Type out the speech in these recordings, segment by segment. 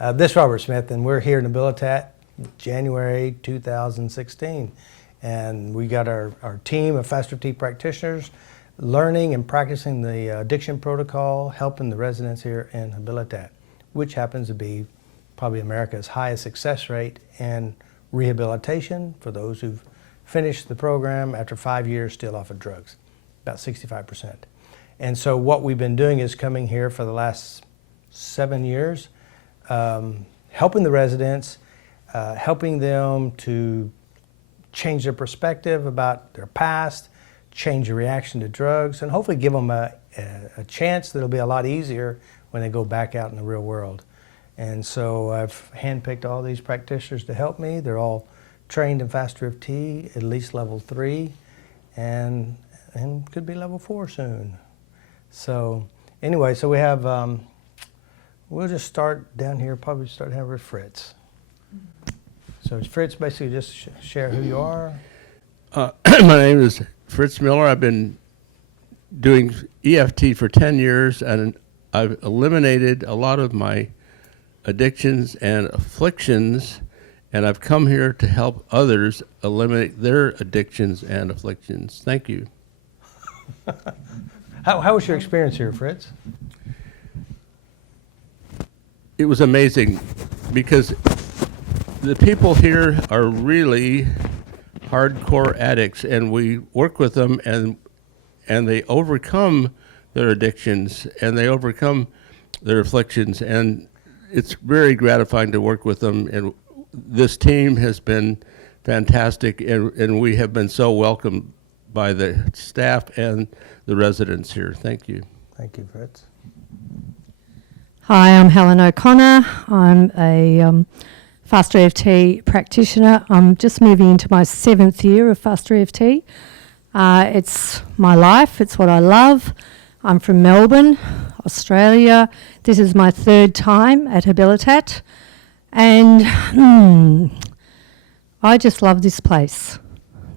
This is Robert Smith, and we're here in Habilitat, January 2016. And we got our team of FasterEFT practitioners learning and practicing the addiction protocol, helping the residents here in Habilitat, which happens to be probably America's highest success rate in rehabilitation for those who've finished the program after 5 years still off of drugs, about 65%. And so what we've been doing is coming here for the last 7 years, helping the residents, helping them to change their perspective about their past, change their reaction to drugs, and hopefully give them a chance that'll be a lot easier when they go back out in the real world. And so I've handpicked all these practitioners to help me. They're all trained in FasterEFT, at least level 3, and could be level 4 soon. So anyway, so we have, we'll just start down here, probably start having with Fritz. So Fritz, basically just share who you are. My name is Fritz Miller. I've been doing EFT for 10 years, and I've eliminated a lot of my addictions and afflictions, and I've come here to help others eliminate their addictions and afflictions. Thank you. How was your experience here, Fritz? It was amazing because the people here are really hardcore addicts, and we work with them, and they overcome their addictions and they overcome their afflictions, and it's very gratifying to work with them. And this team has been fantastic, and we have been so welcomed by the staff and the residents here. Thank you. Thank you, Fritz. Hi, I'm Helen O'Connor. I'm a FasterEFT practitioner. I'm just moving into my 7th year of FasterEFT. It's my life, it's what I love. I'm from Melbourne, Australia. This is my 3rd time at Habilitat, and I just love this place.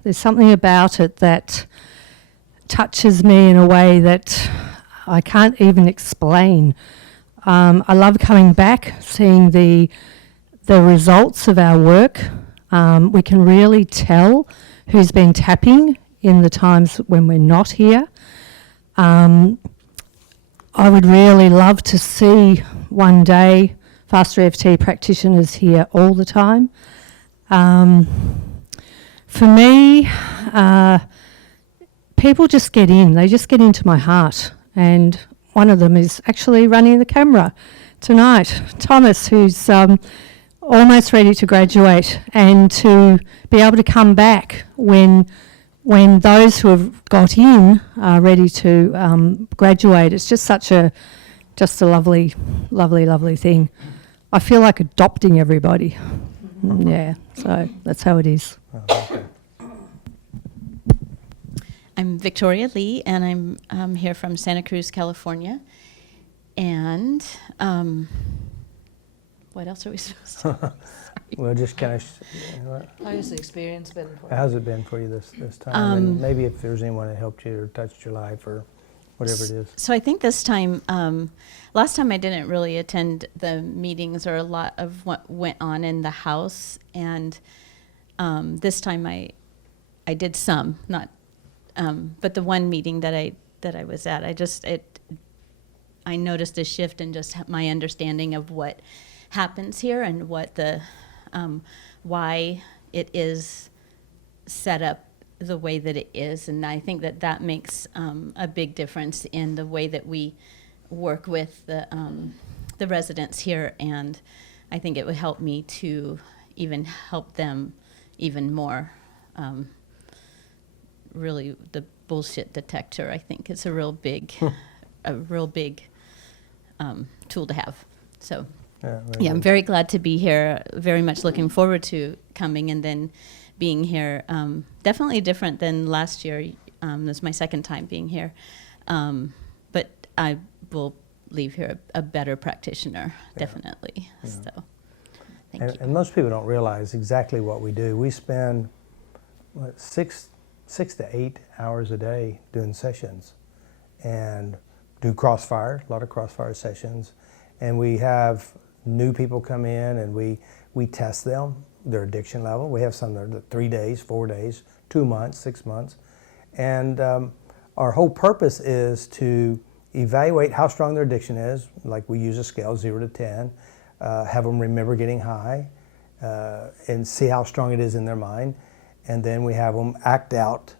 There's something about it that touches me in a way that I can't even explain. I love coming back, seeing the results of our work. We can really tell who's been tapping in the times when we're not here. I would really love to see one day FasterEFT practitioners here all the time. For me, people just get in. They just get into my heart. And one of them is actually running the camera tonight, Thomas, who's almost ready to graduate, and to be able to come back when those who have got in are ready to graduate. It's just a lovely, lovely, lovely thing. I feel like adopting everybody. Yeah, so that's how it is. I'm Victoria Lee, and I'm here from Santa Cruz, California. And what else are we supposed to? Well, just kind of. How has the experience been for you? How's it been for you this time? And maybe if there's anyone that helped you or touched your life or whatever it is. So I think this time, last time I didn't really attend the meetings or a lot of what went on in the house, and this time I did some, not, but the one meeting that I was at, I noticed a shift in just my understanding of what happens here and what the why it is set up the way that it is, and I think that makes a big difference in the way that we work with the residents here, and I think it would help me to even help them even more. Really, the bullshit detector, I think, is a real big tool to have. So. Yeah, I'm very glad to be here. Very much looking forward to coming and then being here. Definitely different than last year. This is my 2nd time being here. But I will leave here a better practitioner, definitely. Yeah. So, thank you. And most people don't realize exactly what we do. We spend 6 to 8 hours a day doing sessions and do crossfire, a lot of crossfire sessions. And we have new people come in and we test them, their addiction level. We have some that are 3 days, 4 days, 2 months, 6 months. And our whole purpose is to evaluate how strong their addiction is, like we use a scale 0 to 10, have them remember getting high, and see how strong it is in their mind. And then we have them act out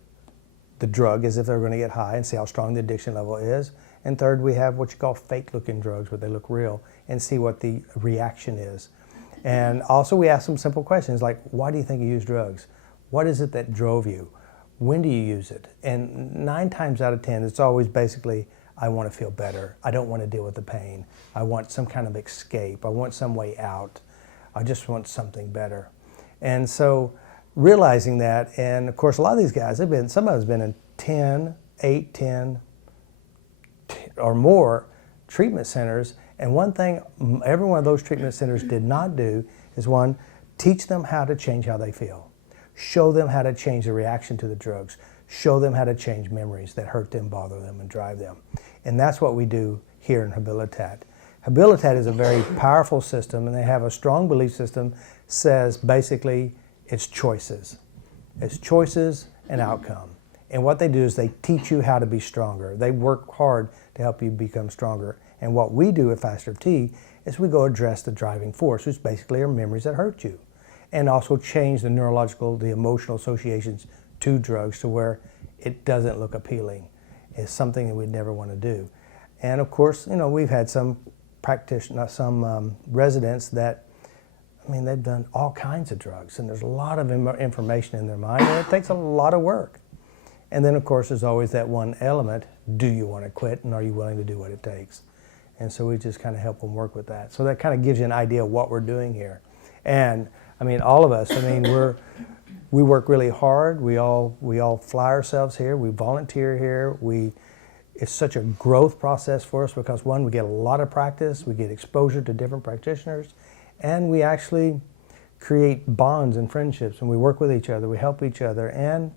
the drug as if they're going to get high and see how strong the addiction level is. And third, we have what you call fake-looking drugs, where they look real, and see what the reaction is. And also we ask them simple questions like, why do you think you use drugs? What is it that drove you? When do you use it? And 9 times out of 10, it's always basically, I want to feel better. I don't want to deal with the pain. I want some kind of escape. I want some way out. I just want something better. And so realizing that, and of course a lot of these guys have been, some of us have been in 10, 8, 10 or more treatment centers, and one thing every one of those treatment centers did not do is, one, teach them how to change how they feel, show them how to change the reaction to the drugs, show them how to change memories that hurt them, bother them, and drive them. And that's what we do here in Habilitat. Habilitat is a very powerful system, and they have a strong belief system. Says basically it's choices. It's choices and outcome. And what they do is they teach you how to be stronger. They work hard to help you become stronger. And what we do at FasterEFT is we go address the driving force, which basically are memories that hurt you, and also change the neurological, the emotional associations to drugs to where it doesn't look appealing. It's something that we'd never want to do. And of course, you know, we've had some practitioners, some residents that, I mean, they've done all kinds of drugs, and there's a lot of information in their mind, and it takes a lot of work. And then, of course, there's always that one element, do you want to quit, and are you willing to do what it takes? And so we just kind of help them work with that. So that kind of gives you an idea of what we're doing here. And, I mean, all of us, I mean, we work really hard. We all fly ourselves here. We volunteer here. It's such a growth process for us because, one, we get a lot of practice, we get exposure to different practitioners, and we actually create bonds and friendships, and we work with each other, we help each other, and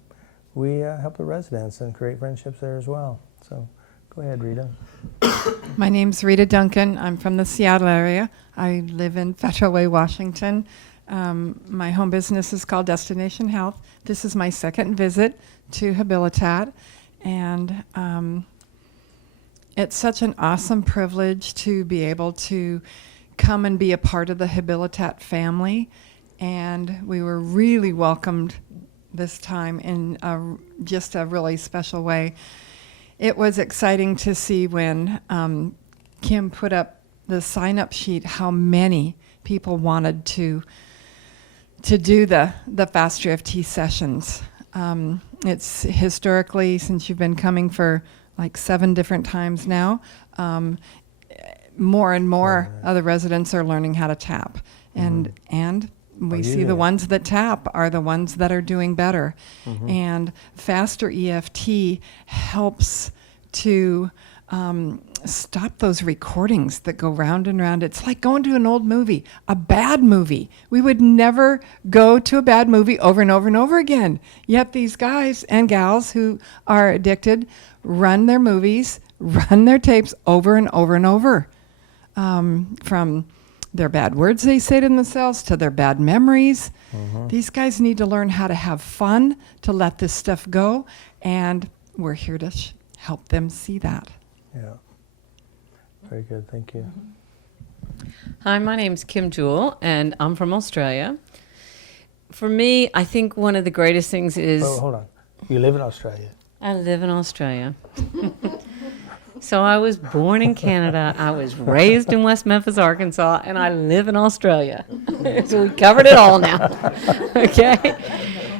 we help the residents and create friendships there as well. So go ahead, Rita. My name's Rita Duncan. I'm from the Seattle area. I live in Federal Way, Washington. My home business is called Destination Health. This is my second visit to Habilitat, and it's such an awesome privilege to be able to come and be a part of the Habilitat family, and we were really welcomed this time in just a really special way. It was exciting to see when Kim put up the sign-up sheet how many people wanted to do the FasterEFT sessions. It's historically, since you've been coming for like 7 different times now, more and more of the residents are learning how to tap. And we see the ones that tap are the ones that are doing better. And FasterEFT helps to stop those recordings that go round and round. It's like going to an old movie, a bad movie. We would never go to a bad movie over and over and over again. Yet these guys and gals who are addicted run their movies, run their tapes over and over and over. From their bad words they say to themselves to their bad memories. These guys need to learn how to have fun, to let this stuff go, and we're here to help them see that. Yeah. Very good. Thank you. Hi, my name's Kim Jewell, and I'm from Australia. For me, I think one of the greatest things is... Oh, hold on. You live in Australia. I live in Australia. So I was born in Canada, I was raised in West Memphis, Arkansas, and I live in Australia. So we covered it all now. Okay?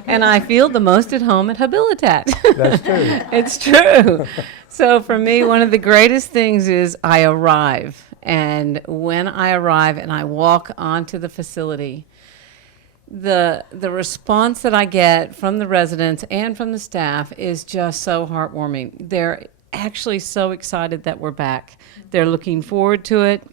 And I feel the most at home at Habilitat. That's true. It's true. So for me, one of the greatest things is I arrive. And when I arrive and I walk onto the facility, the response that I get from the residents and from the staff is just so heartwarming. They're actually so excited that we're back. They're looking forward to it.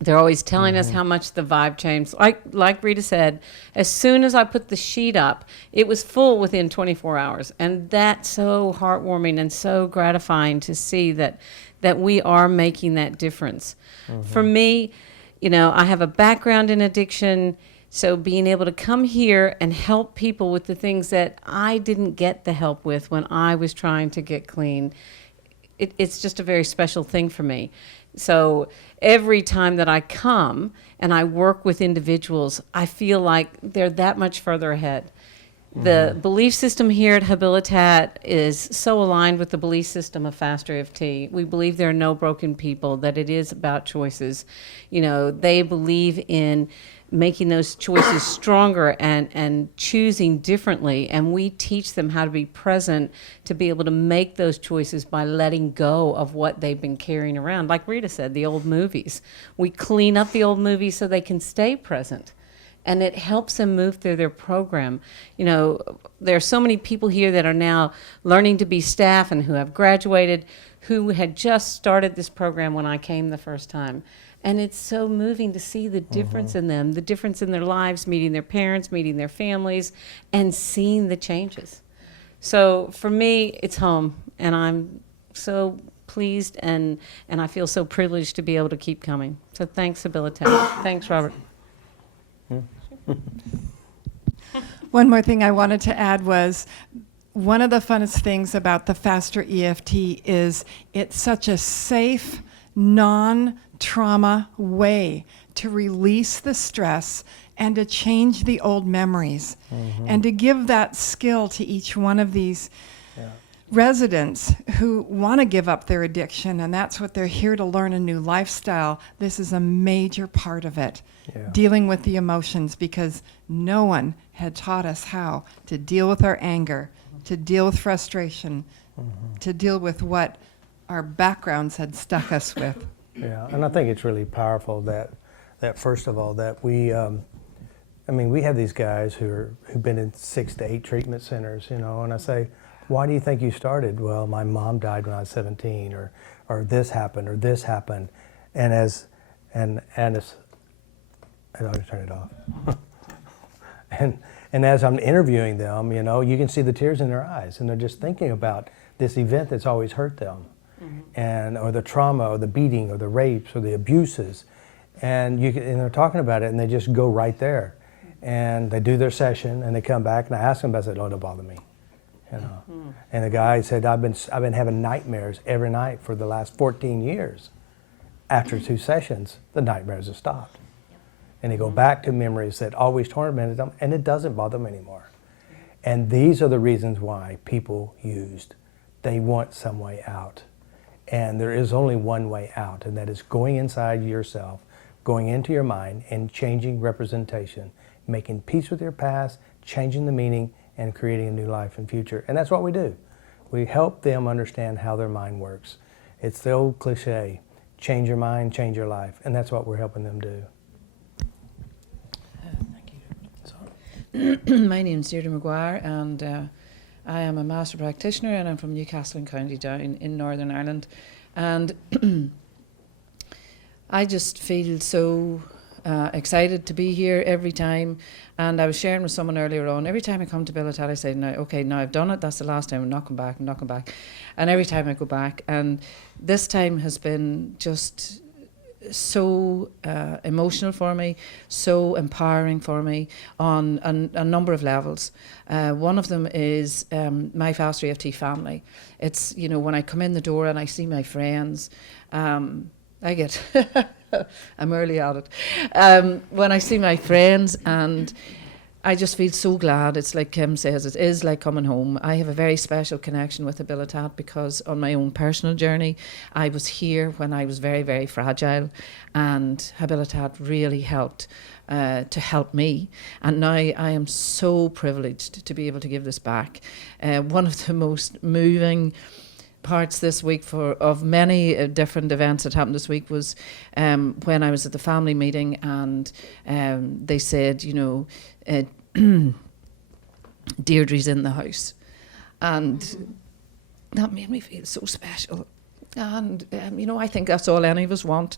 They're always telling us how much the vibe changed. Like Rita said, as soon as I put the sheet up, it was full within 24 hours. And that's so heartwarming and so gratifying to see that we are making that difference. For me, You know, I have a background in addiction, so being able to come here and help people with the things that I didn't get the help with when I was trying to get clean, it's just a very special thing for me. So every time that I come and I work with individuals, I feel like they're that much further ahead. The belief system here at Habilitat is so aligned with the belief system of FasterEFT. We believe there are no broken people, that it is about choices. You know, they believe in making those choices stronger and choosing differently. And we teach them how to be present to be able to make those choices by letting go of what they've been carrying around. Like Rita said, the old movies. We clean up the old movies so they can stay present. And it helps them move through their program. You know, there are so many people here that are now learning to be staff and who have graduated, who had just started this program when I came the first time. And it's so moving to see the difference in them, the difference in their lives, meeting their parents, meeting their families, and seeing the changes. So for me, it's home, and I'm so pleased and I feel so privileged to be able to keep coming. So thanks, Habilitat. Thanks, Robert. One more thing I wanted to add was one of the funnest things about the FasterEFT is it's such a safe, non-trauma way to release the stress and to change the old memories and to give that skill to each one of these residents who want to give up their addiction, and that's what they're here to learn, a new lifestyle. This is a major part of it, dealing with the emotions, because no one had taught us how to deal with our anger, to deal with frustration, to deal with what our backgrounds had stuck us with. Yeah, and I think it's really powerful that first of all, that we, I mean, we have these guys who've been in 6 to 8 treatment centers, you know, and I say, why do you think you started? Well, my mom died when I was 17, or this happened, or this happened, and as I ought to turn it off. and as I'm interviewing them, you know, you can see the tears in their eyes, and they're just thinking about this event that's always hurt them, and or the trauma, or the beating, or the rapes, or the abuses, and they're talking about it, and they just go right there, and they do their session, and they come back, and I ask them, I said, "Oh, don't bother me." You know, and the guy said, I've been having nightmares every night for the last 14 years. After 2 sessions, the nightmares have stopped. And they go back to memories that always tormented them, and it doesn't bother them anymore. And these are the reasons why people used. They want some way out. And there is only one way out, and that is going inside yourself, going into your mind, and changing representation, making peace with your past, changing the meaning, and creating a new life and future. And that's what we do. We help them understand how their mind works. It's the old cliche, change your mind, change your life. And that's what we're helping them do. Thank you. My name is Deirdre McGuire, and I am a master practitioner, and I'm from Newcastle and County Down in Northern Ireland. And I just feel so excited to be here every time. And I was sharing with someone earlier on, every time I come to Habilitat, I say, now I've done it, that's the last time, I'm not coming back. And every time I go back, and this time has been just so emotional for me, so empowering for me on a number of levels. One of them is my FasterEFT family. It's, you know, when I come in the door and I see my friends, I get, I'm early at it. When I see my friends, and I just feel so glad. It's like Kim says, it is like coming home. I have a very special connection with Habilitat because on my own personal journey, I was here when I was very, very fragile, and Habilitat really helped to help me. And now I am so privileged to be able to give this back. One of the most moving parts this week of many different events that happened this week was when I was at the family meeting, and they said, you know, Deirdre's in the house, and that made me feel so special. And, I think that's all any of us want.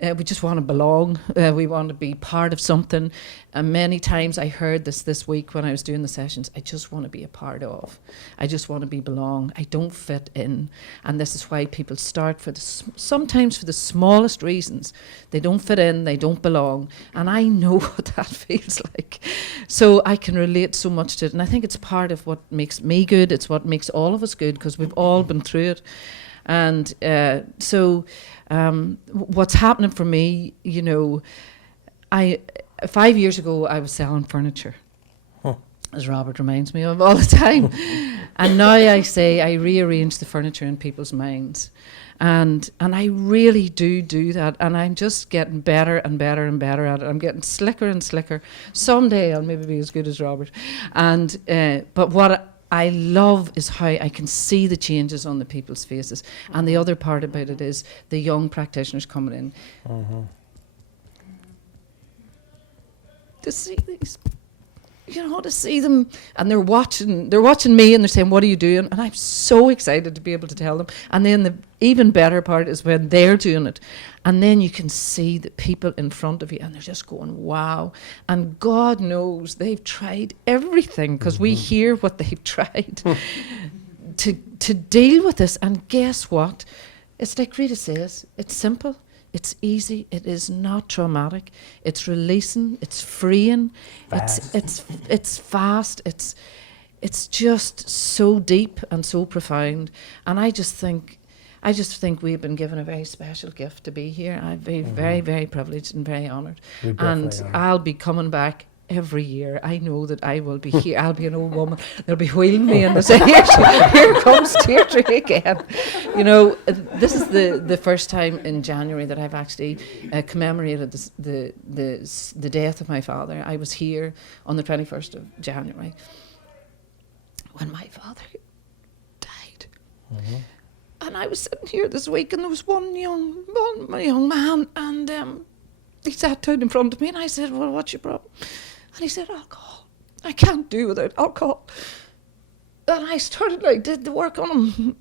We just want to belong. We want to be part of something. And many times I heard this week when I was doing the sessions, I just want to be a part of. I just want to belong. I don't fit in. And this is why people start sometimes for the smallest reasons. They don't fit in, they don't belong. And I know what that feels like. So I can relate so much to it. And I think it's part of what makes me good. It's what makes all of us good, because we've all been through it. And what's happening for me, 5 years ago I was selling furniture, as Robert reminds me of all the time. And now I say I rearrange the furniture in people's minds. And I really do that. And I'm just getting better and better and better at it. I'm getting slicker and slicker. Someday I'll maybe be as good as Robert. And but what I love is how I can see the changes on the people's faces. And the other part about it is the young practitioners coming in. To see these, to see them, and they're watching me and they're saying, what are you doing? And I'm so excited to be able to tell them. And then the even better part is when they're doing it. And then you can see the people in front of you and they're just going, wow. And God knows they've tried everything, because we hear what they've tried to deal with this. And guess what? It's like Rita says, it's simple. It's easy. It is not traumatic. It's releasing. It's freeing. Fast. It's fast. It's just so deep and so profound. And I just think we've been given a very special gift to be here. I've been very, very privileged and very honoured. And I'll be coming back every year. I know that I will be here. I'll be an old woman. They'll be wheeling me and they'll say, here comes Deirdre again. This is the first time in January that I've actually commemorated the death of my father. I was here on the 21st of January when my father died. And I was sitting here this week, and there was one young man, and he sat down in front of me, and I said, well, what's your problem? And he said, alcohol. I can't do without alcohol. And I did the work on him.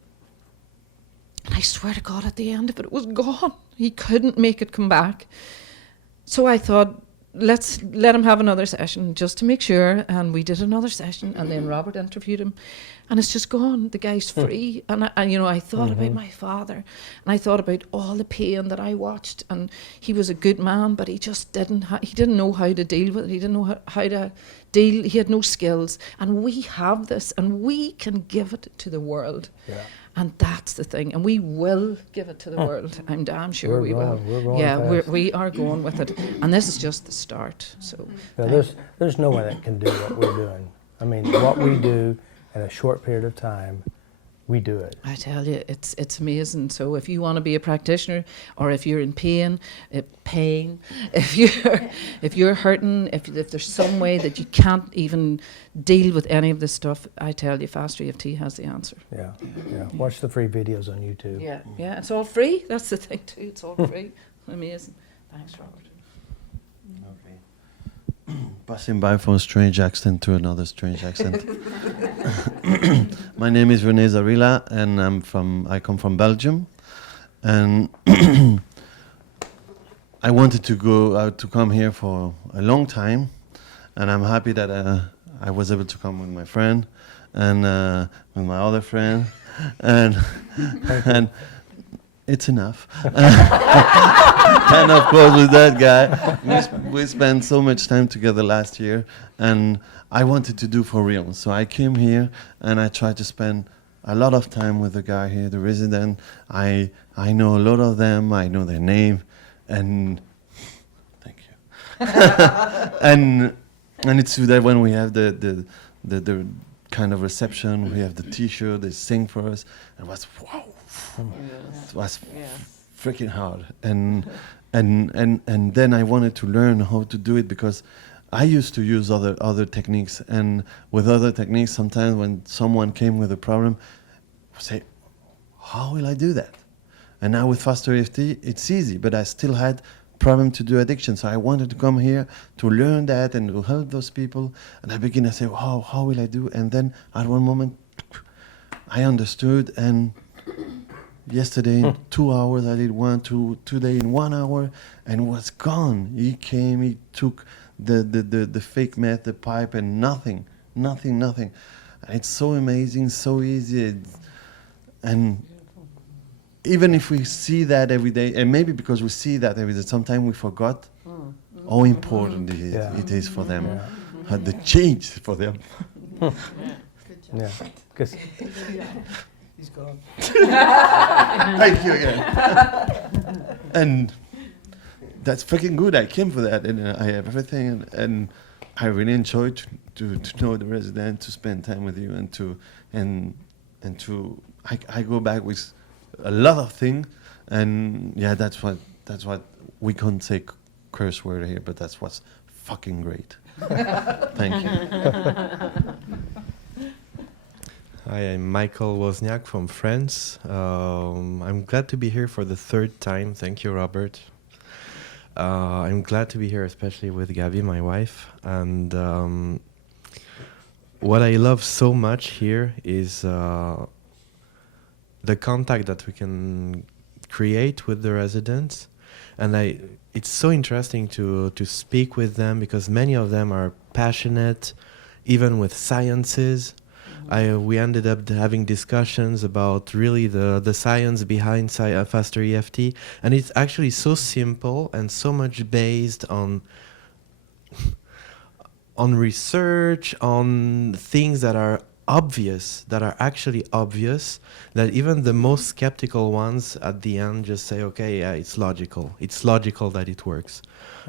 And I swear to God, at the end of it, it was gone. He couldn't make it come back. So I thought, let's let him have another session just to make sure. And we did another session, and then Robert interviewed him. And it's just gone. The guy's free. And I thought about my father, and I thought about all the pain that I watched. And he was a good man, but he just didn't know how to deal with it. He didn't know how to deal. He had no skills. And we have this, and we can give it to the world. Yeah. And that's the thing. And we will give it to the world. I'm damn sure we will. We're going fast. We are going with it. And this is just the start. So There's no one that can do what we're doing. I mean, what we do in a short period of time, we do it. I tell you, it's amazing. So if you want to be a practitioner, or if you're in pain, if you're hurting, if there's some way that you can't even deal with any of this stuff, I tell you, FasterEFT has the answer. Yeah. Watch the free videos on YouTube. Yeah, it's all free. That's the thing too. It's all free. Amazing. Thanks, Robert. Passing by from a strange accent to another strange accent. My name is René Zarilla, and I come from Belgium, and I wanted to come here for a long time, and I'm happy that I was able to come with my friend and with my other friend, and it's enough. And of course, with that guy, we spent so much time together last year, and I wanted to do for real. So I came here, and I tried to spend a lot of time with the guy here, the resident. I know a lot of them. I know their name, and thank you. and it's that when we have the kind of reception, we have the T-shirt, they sing for us, and it was wow. It was freaking hard, and then I wanted to learn how to do it, because I used to use other techniques, and with other techniques, sometimes when someone came with a problem, I say, how will I do that? And now with FasterEFT, it's easy, but I still had problem to do addiction, so I wanted to come here to learn that and to help those people. And I begin to say, how will I do? And then at one moment, I understood, and yesterday in 2 hours. I did one, today in 1 hour, and was gone. He came, he took the fake meth, the pipe, and nothing. And it's so amazing, so easy, and even if we see that every day, and maybe because we see that every day, sometimes we forgot how important it is for them, how the change for them. Yeah. 'Cause- He's gone. Thank you again. And that's freaking good. I came for that, and I have everything, and I really enjoyed to know the resident, to spend time with you, and to I go back with a lot of things, and yeah, that's what we can't say curse word here, but that's what's fucking great. Thank you. Hi, I'm Michael Wozniak from France. I'm glad to be here for the third time. Thank you, Robert. I'm glad to be here, especially with Gabi, my wife. And what I love so much here is the contact that we can create with the residents. And it's so interesting to speak with them because many of them are passionate, even with sciences. We ended up having discussions about really the science behind FasterEFT, and it's actually so simple and so much based on research, on things that are obvious, that are actually obvious, that even the most skeptical ones at the end just say, okay, yeah, it's logical. It's logical that it works.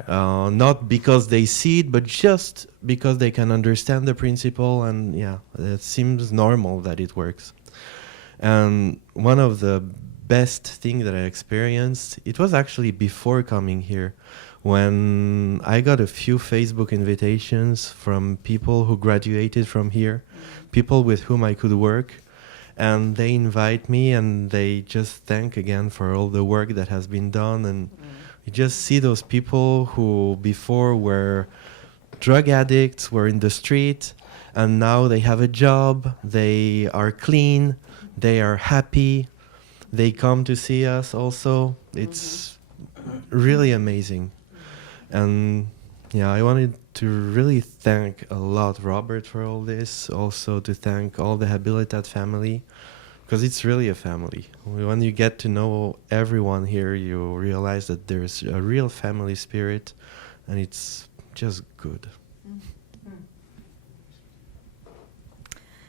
Not because they see it, but just because they can understand the principle, and yeah, it seems normal that it works. And one of the best things that I experienced, it was actually before coming here, when I got a few Facebook invitations from people who graduated from here, people with whom I could work, and they invite me and they just thank again for all the work that has been done. And you just see those people who before were drug addicts, were in the street, and now they have a job, they are clean, they are happy, they come to see us also. It's really amazing. And yeah, I wanted to really thank a lot Robert for all this, also to thank all the Habilitat family, because it's really a family. When you get to know everyone here, you realize that there's a real family spirit, and it's just good.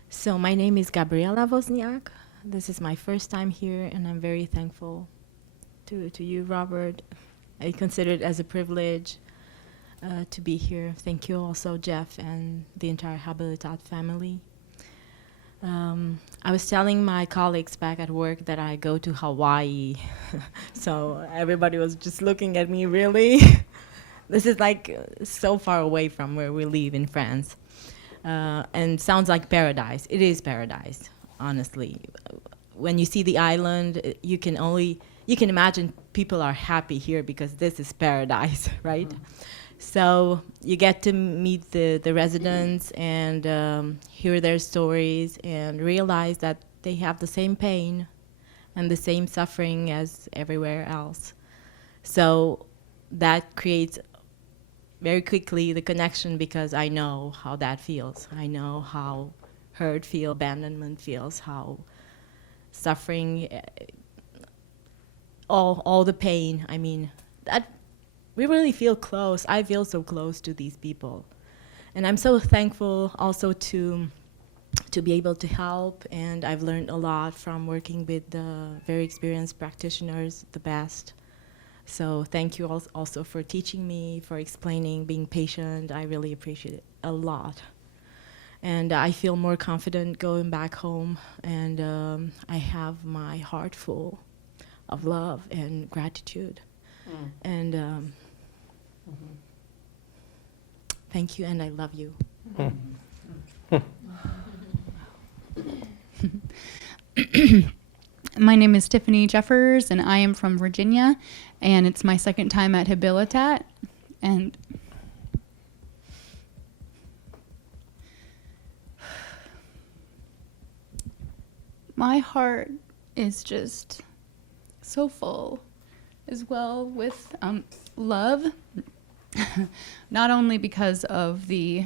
So my name is Gabriela Wozniak. This is my first time here, and I'm very thankful to you, Robert. I consider it as a privilege to be here. Thank you also, Jeff, and the entire Habilitat family. I was telling my colleagues back at work that I go to Hawaii. So everybody was just looking at me, really? This is like so far away from where we live in France. And sounds like paradise. It is paradise, honestly. When you see the island, you can imagine people are happy here because this is paradise, right? So you get to meet the residents and hear their stories and realize that they have the same pain and the same suffering as everywhere else. So that creates very quickly the connection, because I know how that feels. I know how hurt feels, abandonment feels, how suffering, all the pain. I mean, that we really feel close. I feel so close to these people. And I'm so thankful also to be able to help, and I've learned a lot from working with the very experienced practitioners, the best. So thank you also for teaching me, for explaining, being patient. I really appreciate it a lot. And I feel more confident going back home, and I have my heart full of love and gratitude. And thank you, and I love you. My name is Tiffany Jeffers, and I am from Virginia, and it's my second time at Habilitat. And my heart is just so full as well with love, not only because of the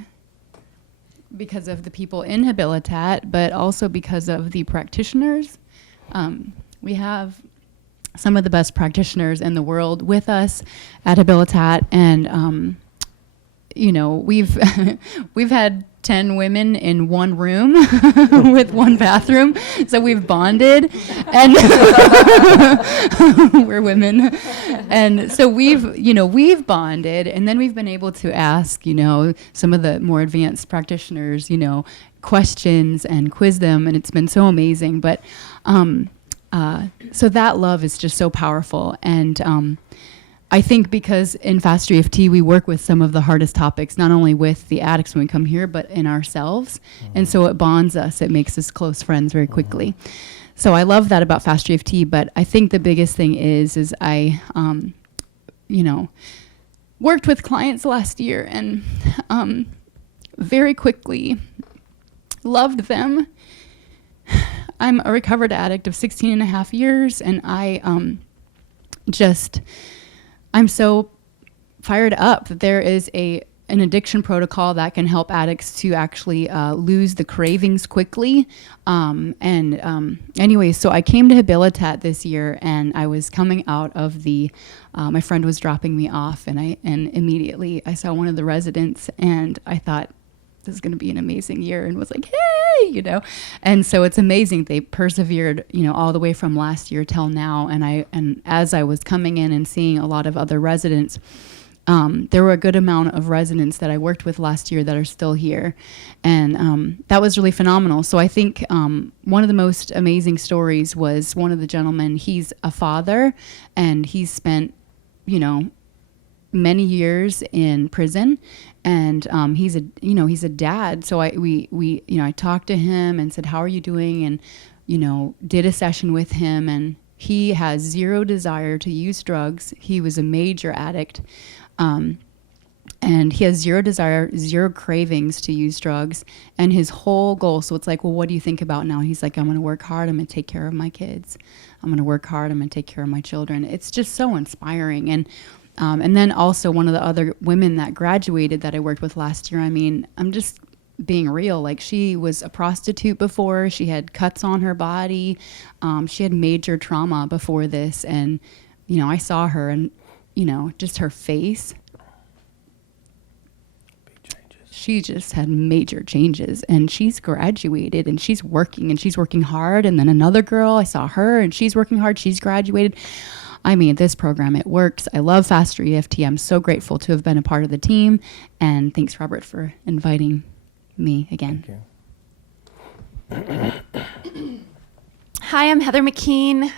people in Habilitat, but also because of the practitioners. We have some of the best practitioners in the world with us at Habilitat, and you know, we've we've had 10 women in one room with one bathroom, so we've bonded, and we're women, and so we've bonded, and then we've been able to ask, you know, some of the more advanced practitioners, you know, questions and quiz them, and it's been so amazing. But so that love is just so powerful, and I think because in FasterEFT we work with some of the hardest topics, not only with the addicts when we come here, but in ourselves. And so it bonds us. It makes us close friends very quickly. So I love that about FasterEFT, but I think the biggest thing is I, you know, worked with clients last year and very quickly loved them. I'm a recovered addict of 16 and a half years, and I'm so fired up that there is an addiction protocol that can help addicts to actually lose the cravings quickly. Anyway, so I came to Habilitat this year, and I was coming out of my friend was dropping me off, and immediately I saw one of the residents, and I thought, this is going to be an amazing year, and was like, hey, you know. And so it's amazing. They persevered, you know, all the way from last year till now. And as I was coming in and seeing a lot of other residents, there were a good amount of residents that I worked with last year that are still here. And that was really phenomenal. So I think one of the most amazing stories was one of the gentlemen. He's a father, and he's spent, you know, many years in prison, and he's a dad. So I talked to him and said, how are you doing? And, you know, did a session with him, and he has zero desire to use drugs. He was a major addict. And he has zero desire, zero cravings to use drugs, and his whole goal. So it's like, well, what do you think about now? He's like, I'm going to work hard. I'm going to take care of my kids. I'm going to work hard. I'm going to take care of my children. It's just so inspiring. And then also one of the other women that graduated that I worked with last year, I mean, I'm just being real. Like, she was a prostitute before. She had cuts on her body. She had major trauma before this. And, you know, I saw her, and, you know, just her face. She just had major changes, and she's graduated, and she's working hard. And then another girl, I saw her, and she's working hard. She's graduated. I mean, this program, it works. I love FasterEFT. I'm so grateful to have been a part of the team. And thanks, Robert, for inviting me again. Thank you. Hi, I'm Heather McKean.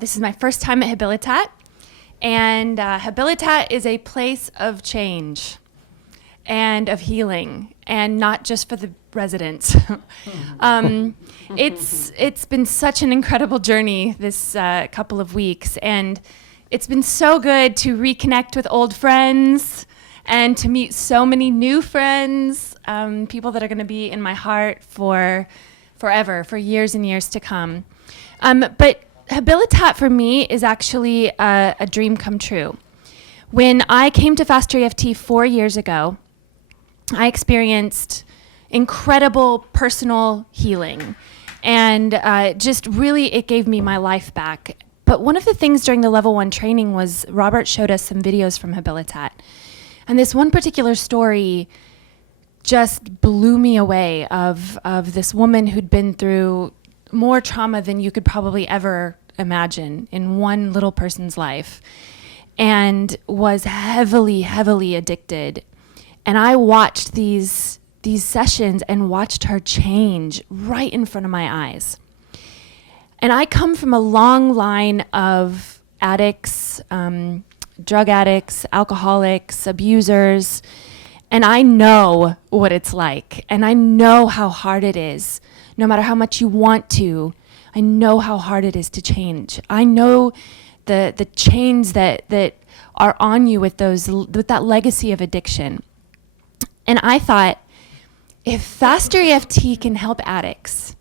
This is my first time at Habilitat. And Habilitat is a place of change and of healing, and not just for the residents. It's been such an incredible journey this couple of weeks, and it's been so good to reconnect with old friends and to meet so many new friends, people that are going to be in my heart for forever, for years and years to come. But Habilitat for me is actually a dream come true. When I came to FasterEFT 4 years ago, I experienced incredible personal healing, and just really, it gave me my life back. But one of the things during the level 1 training was Robert showed us some videos from Habilitat, and this one particular story just blew me away of this woman who'd been through more trauma than you could probably ever imagine in one little person's life, and was heavily, heavily addicted. And I watched these sessions and watched her change right in front of my eyes. And I come from a long line of addicts, drug addicts, alcoholics, abusers, and I know what it's like, and I know how hard it is. No matter how much you want to, I know how hard it is to change. I know the chains that are on you with that legacy of addiction. And I thought, if FasterEFT can help addicts,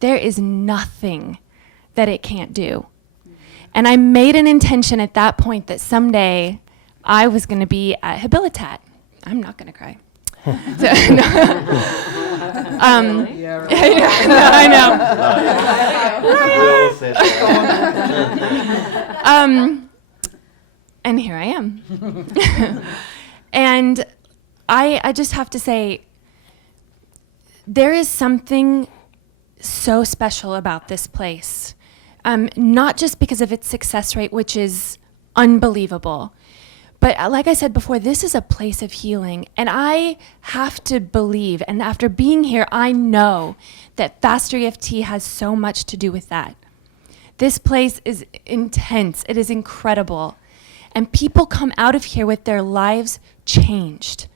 there is nothing that it can't do. And I made an intention at that point that someday I was going to be at Habilitat. I'm not going to cry. I know. And here I am. And I just have to say, there is something so special about this place. Not just because of its success rate, which is unbelievable, but like I said before, this is a place of healing. And I have to believe, and after being here, I know that FasterEFT has so much to do with that. This place is intense. It is incredible. And people come out of here with their lives changed.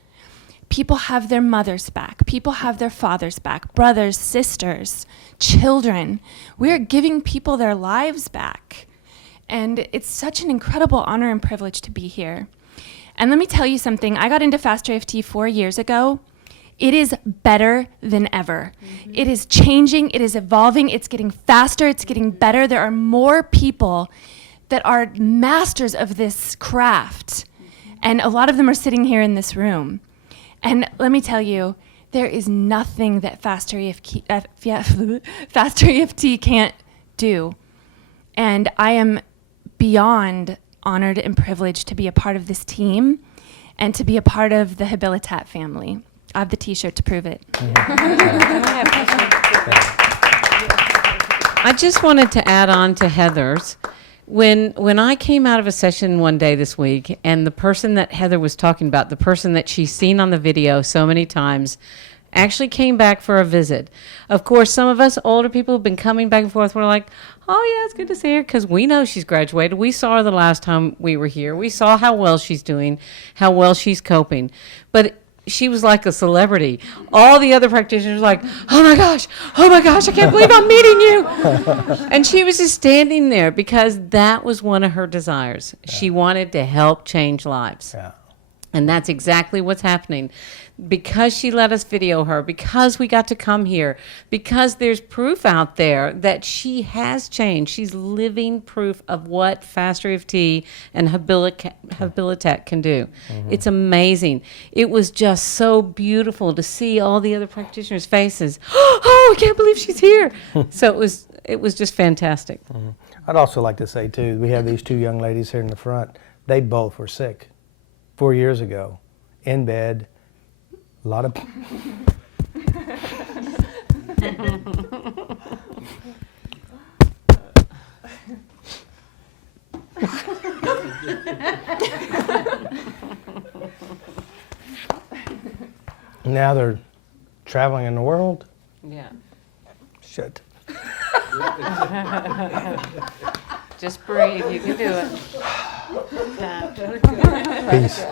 People have their mothers back. People have their fathers back, brothers, sisters, children. We are giving people their lives back. And it's such an incredible honor and privilege to be here. And let me tell you something. I got into FasterEFT 4 years ago. It is better than ever. Mm-hmm. It is changing. It is evolving. It's getting faster. It's getting better. There are more people that are masters of this craft. Mm-hmm. And a lot of them are sitting here in this room. And let me tell you, there is nothing that FasterEFT can't do. And I am beyond honored and privileged to be a part of this team and to be a part of the Habilitat family. I have the t-shirt to prove it. I just wanted to add on to Heather's. When I came out of a session one day this week, and the person that Heather was talking about, the person that she's seen on the video so many times, actually came back for a visit. Of course, some of us older people have been coming back and forth. We're like, oh, yeah, it's good to see her, because we know she's graduated. We saw her the last time we were here. We saw how well she's doing, how well she's coping. But she was like a celebrity. All the other practitioners were like, oh my gosh, I can't believe I'm meeting you. And she was just standing there because that was one of her desires. Yeah. She wanted to help change lives. Yeah. And that's exactly what's happening. Because she let us video her, because we got to come here, because there's proof out there that she has changed. She's living proof of what FasterEFT and Habilitat can do. Mm-hmm. It's amazing. It was just so beautiful to see all the other practitioners' faces. Oh, I can't believe she's here. So it was just fantastic. Mm-hmm. I'd also like to say, too, we have these two young ladies here in the front. They both were sick 4 years ago, in bed. A lot of now they're traveling in the world. Yeah. Shit. Just breathe. You can do it. Peace.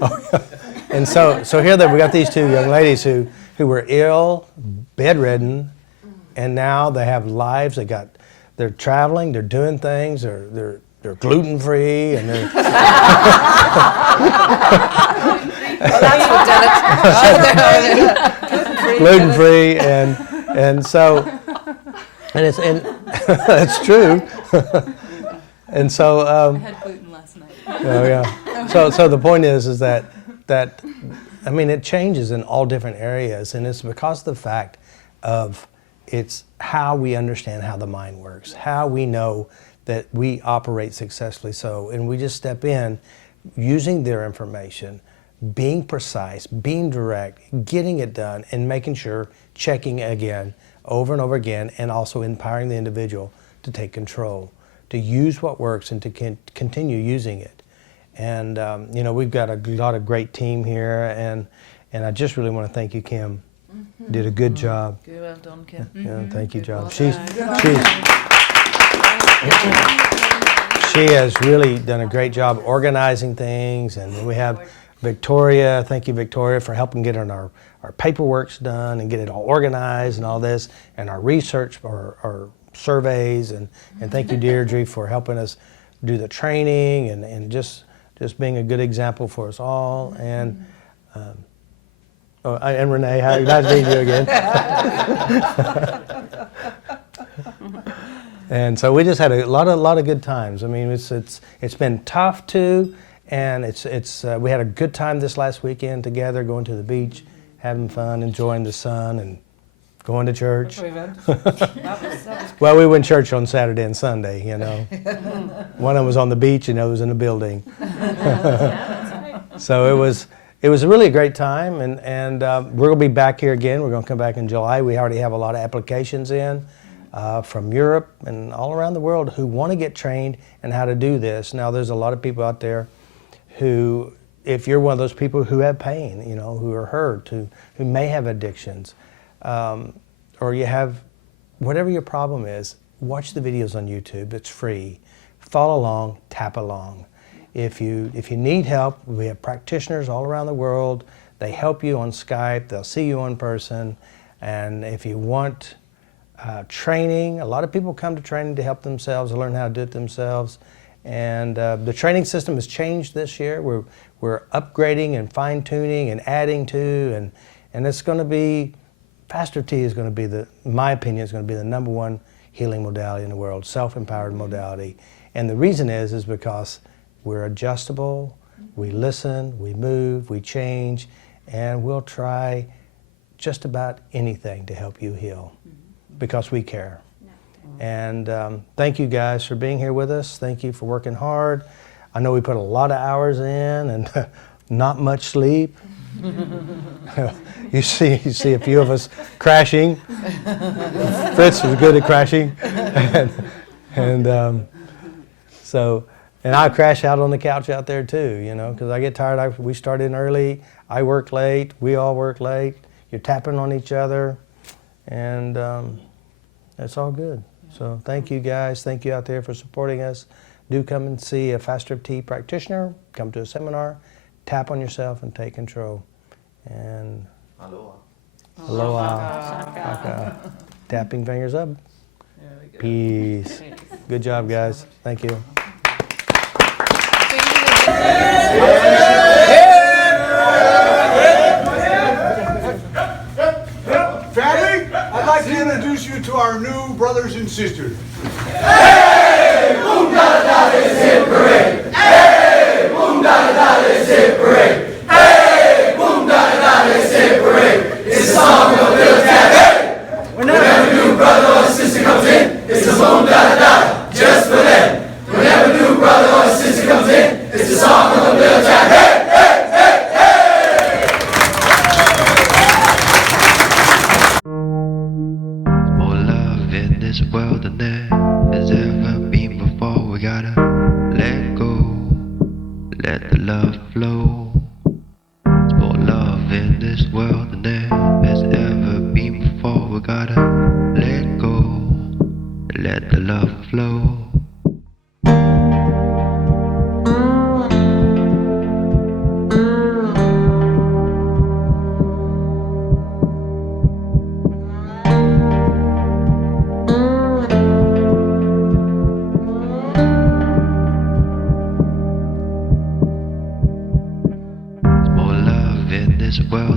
Oh, yeah. And so here that we got these two young ladies who were ill, bedridden, and now they have lives. They're traveling, they're doing things, they're gluten free, and they're gluten free, and so it's it's true. And so I had gluten last night. Oh yeah. So the point is that I mean, it changes in all different areas, and it's because of the fact of it's how we understand how the mind works, how we know that we operate successfully. So, and we just step in using their information, being precise, being direct, getting it done, and making sure, checking again, over and over again, and also empowering the individual to take control, to use what works and to continue using it. And you know, we've got a lot of great team here, and I just really want to thank you, Kim. Mm-hmm. Did a good job. Good, well done, Kim. Yeah, thank you, John. Well She has really done a great job organizing things, and we have Victoria. Thank you, Victoria, for helping get our paperwork's done and get it all organized and all this, and our research, our surveys, and thank you, Deirdre, for helping us do the training and just being a good example for us all. And and Renee, nice meeting you again. And so we just had a lot of good times. I mean, it's been tough too, and we had a good time this last weekend together, going to the beach, having fun, enjoying the sun, and going to church. Well, we went to church on Saturday and Sunday, you know. One of them was on the beach and the other was in the building. So it was really a great time, and we're going to be back here again. We're going to come back in July. We already have a lot of applications in from Europe and all around the world who want to get trained in how to do this. Now, there's a lot of people out there who, if you're one of those people who have pain, you know, who are hurt, who may have addictions, or you have whatever your problem is, watch the videos on YouTube. It's free. Follow along, tap along. If you need help, we have practitioners all around the world. They help you on Skype. They'll see you in person. And if you want training, a lot of people come to training to help themselves, to learn how to do it themselves. And the training system has changed this year. We're upgrading and fine-tuning and adding to, and it's going to be, FasterEFT is going to be in my opinion, is going to be the #1 healing modality in the world, self-empowered modality. And the reason is because we're adjustable, we listen, we move, we change, and we'll try just about anything to help you heal because we care. And thank you guys for being here with us. Thank you for working hard. I know we put a lot of hours in and not much sleep. You see a few of us crashing. Fritz was good at crashing. And I crash out on the couch out there too, you know, because I get tired. We start in early. I work late. We all work late. You're tapping on each other, and it's all good. So thank you guys. Thank you out there for supporting us. Do come and see a FasterEFT practitioner. Come to a seminar. Tap on yourself and take control. And aloha. Aloha. Tapping fingers up. Peace. Good job, guys. Thank you. Family, I'd like to introduce you to our new brothers and sisters. Hey, boom da da da is hip parade. Hey, boom da da da is hip parade. Hey, boom da da da is hip parade. It's a song of Habilitat. Hey, whenever a new brother or sister comes in, it's a boom da da da just for them. Whenever a new brother or sister comes in, it's a song of Habilitat. Hey, hey, hey, hey. More love in this world than there has ever been before. We gotta let go, let the love flow. There's more love in this world than there has ever been before. We gotta let go, let the love flow. More love in this world